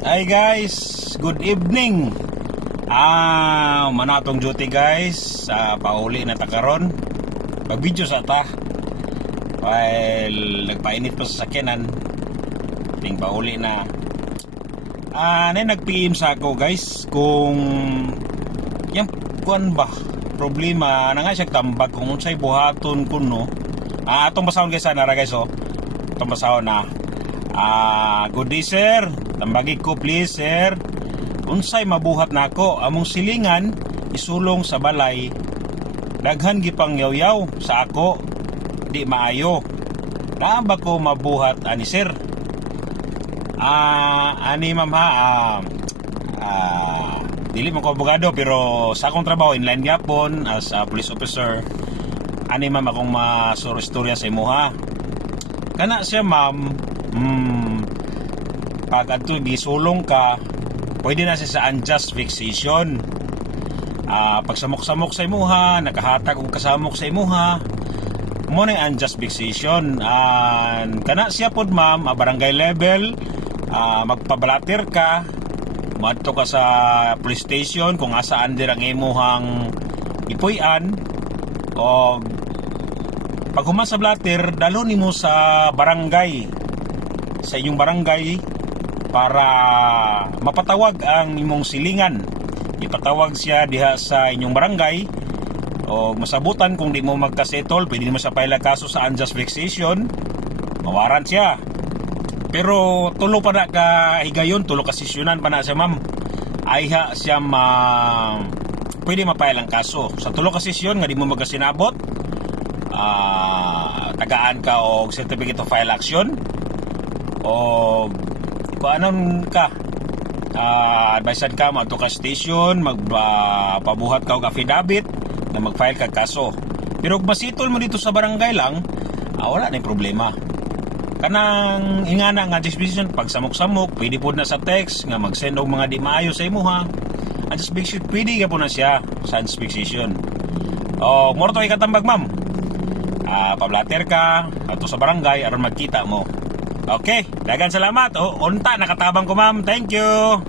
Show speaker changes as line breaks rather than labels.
Hi guys, good evening. Ah, manatong duty guys sa pauli na takaron. Pag-video sa ta. While nagpainit pa sa sakyanan. Ting pauli na. Ah, na nag-PM sa ako guys kung yung kuan ba problema na nga siya tambag kung unsay buhaton kuno. Ah, atong basahon guys na guys oh. Atong basahon na. Ah, good day sir. Tambagi ko please sir. Unsay mabuhat nako among silingan isulong sa balay. Daghan gipang yaw-yaw sa ako. Di maayo. Naa ba ko mabuhat ani sir? Ah, ani ma'am ha. Ah, ah, dili man ko abogado pero sa akong trabaho inline gyapon as a police officer. Ani ma'am akong masurustorya sa imo ha. Kana siya ma'am, hmm, pag adto gisulong ka, pwede na siya sa unjust vexation. Ah, pag samok-samok sa imuha, nakahatag og kasamok sa imuha, mo na unjust vexation. Ah, kana siya pod ma'am, ah, barangay level, ah, magpabalater ka, madto ka sa police station kung asaan dir ang imuhang ipuy-an o pag human sa blatter, dalo nimo sa barangay sa inyong barangay para mapatawag ang imong silingan. Ipatawag siya diha sa inyong barangay o masabutan kung di mo magkasettle, pwede mo sa paila kaso sa unjust vexation, mawaran siya. Pero tulo pa na ka higayon, tulo ka sesyonan pa na siya ma'am. Ayha siya ma pwede mapailang kaso. Sa tulo ka sesyon nga di mo magkasinabot, ah tagaan ka og certificate of file action o kuanon ka uh, advisean ka magto ka station magpabuhat ka og affidavit na mag-file ka kaso. Pero kung masitol mo dito sa barangay lang ah, wala na problema. Kanang ingana nga disposition pag samok-samok pwede po na sa text nga mag-send og mga di maayo sa imuha. Ang disposition pwede ka po na siya sa disposition. O moro to ikatambag ma'am. Ah pablater ka ato sa barangay aron magkita mo Okay, dagan salamat. O, unta, nakatabang ko ma'am. Thank you.